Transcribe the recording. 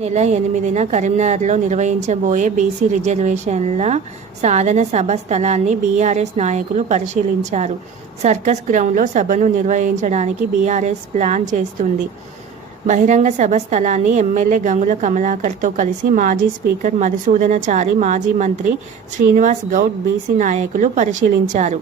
నెల ఎనిమిదిన కరీంనగర్లో నిర్వహించబోయే బీసీ రిజర్వేషన్ల సాధన సభ స్థలాన్ని బీఆర్ఎస్ నాయకులు పరిశీలించారు. సర్కస్ గ్రౌండ్లో సభను నిర్వహించడానికి బీఆర్ఎస్ ప్లాన్ చేస్తుంది. బహిరంగ సభ స్థలాన్ని ఎమ్మెల్యే గంగుల కమలాకర్తో కలిసి మాజీ స్పీకర్ మధుసూదనచారి మాజీ మంత్రి శ్రీనివాస్ గౌడ్ బీసీ నాయకులు పరిశీలించారు.